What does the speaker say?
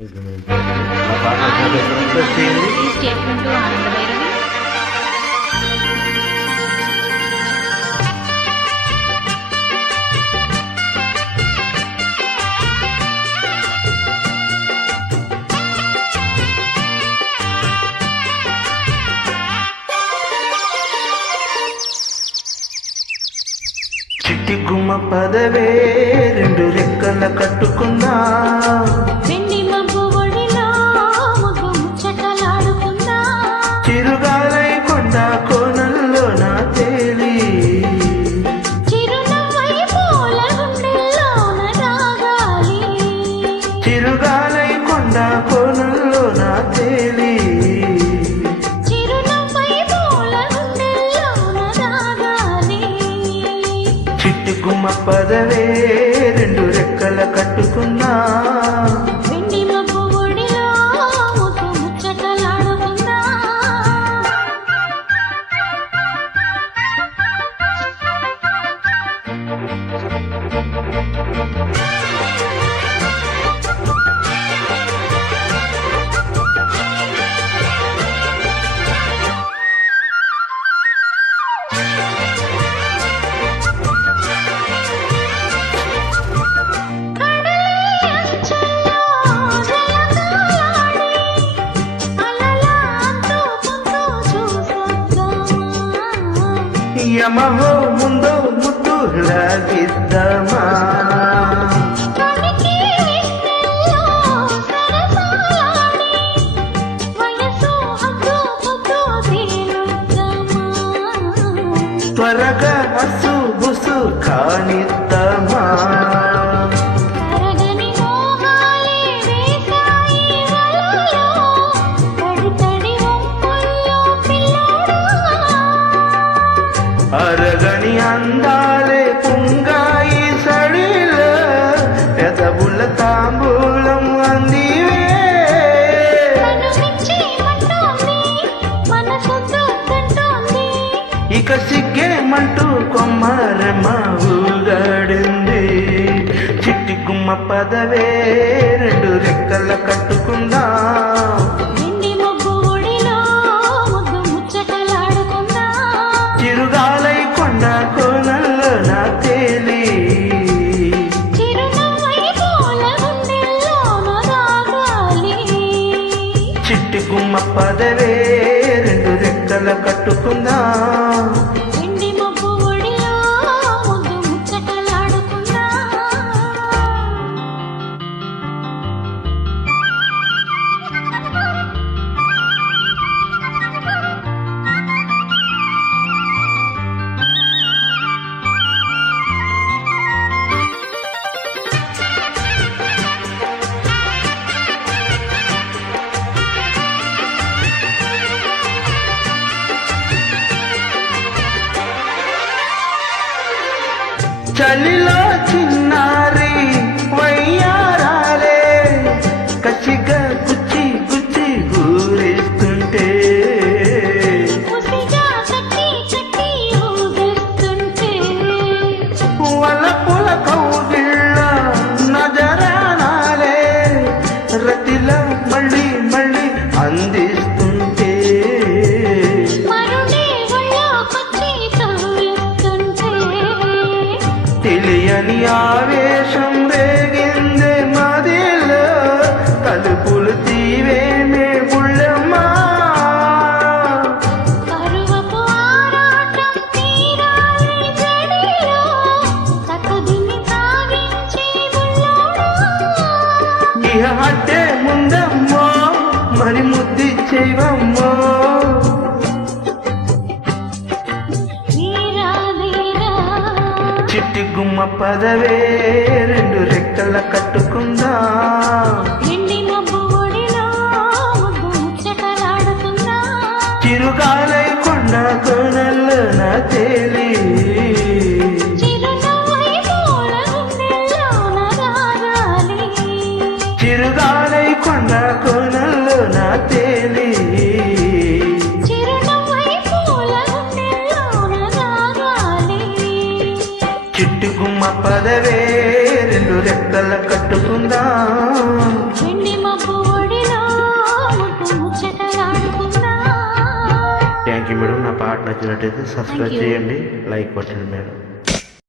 ఈ స్టేట్మెంట్ ఆనందభైరవి. చిట్టి గుమ్మ పదవే రెండు రెక్కల కట్టుకున్నా, వెండి మబ్బు ఒడిలో మబ్బు ముచ్చటలాడుకున్నా, చిరుగాలై కొండ కోనల్లో నా తేలి, చిరునవ్వై పూల గుండెల్లోన రాగాలి, చిరుగాలై కొండ కోనల్లో నా తేలి, చిరునవ్వై పూల గుండెల్లోన రాగాలి. చిట్టి గుమ్మ పదవే రెండు రెక్కల కట్టుకున్నా, వెండి మబ్బు ఒడిలో మబ్బు ముచ్చటలాడుకున్నా, యమహో ముందో ముద్దు లాగిద్దామా, త్వరగా అసు బుసు కానిద్దామా, అరగని అందాలే పుంగాయి సడిలో పెదవుల తాంబూలం అందివే, ఇక సిగ్గేమంటూ కొమ్మరమ్మ ఊగాడింది. చిట్టి గుమ్మ పదవే రెండు రెక్కల కట్టుకుందా, చిరుగాలై కొండ కోనల్లో నా తేలి, చిట్టి గుమ్మ పదవే రెండు రెక్కల కట్టుకుందా, చలిలో చిన్నారి వయ్యారాలే కసిగా గుచ్చి గుచ్చి ఊరేస్తుంటే, వలపుల కౌగిళ్ళ నజరానాలే రతిలా మళ్ళీ మళ్ళీ అందిస్తుంటే, తెలియని ఆవేశం రేగిందే మదిలో తలుపులు తీవేమే బుళ్ళమ్మా, ఇహ అట్టే ముందమ్మో మరి ముద్దిచ్చేవమ్మో, చిట్టి గుమ్మ పదవే రెండు రెక్కల కట్టుకుందా, చిరుగాలై కొండ కోనల్లో నా తేలి, చిరుగాలై కొండ కోనల్లో నా తేలి, చిట్టి గుమ్మ పదవే రెండు రెక్కల కట్టుకుందా, వెండి మబ్బు థ్యాంక్ యూ మేడం. నా పాట నచ్చినట్టయితే సబ్స్క్రైబ్ Thank you. చేయండి, లైక్ కొట్టండి మేడం.